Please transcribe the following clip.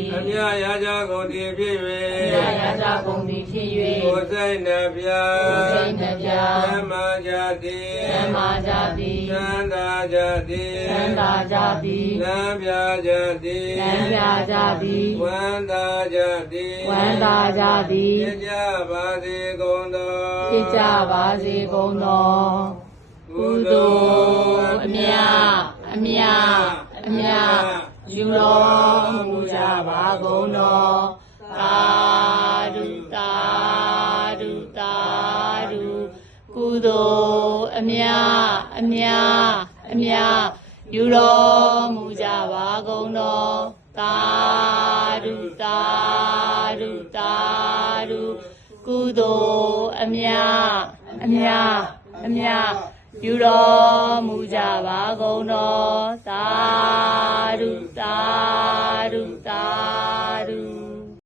ည်း အမြရာဇကုန်တည်ဖြစ်၍ မြတ်ရာဇကုန်သည်ဖြစ်၍ ကိုယ်စိတ်နှပြ ကိုယ်စိတ်နှပြ ဓမ္မကြတိ ဓမ္မာကြသည် သန္တာကြတိ သံသာကြသည် လမ်းပြကြတိ လမ်းပြကြသည် ဝန္တာကြတိ ဝန္တာကြသည် ဖြစ်ကြပါစေကုန်သော ဖြစ်ကြပါစေကုန်သောကုသိုလ်အမြအမြအမြယူတော်မူကြပါကုန်သောသာဓုသာဓုသာဓုကုသိုလ်အမြအမြအမြယူတော်မူကြပါကုန်သောသာဓုသာဓုသာဓုကုသိုလ်အမြအမြအမြယူတော်မူကြပါကုန်သောသာဓုသာဓု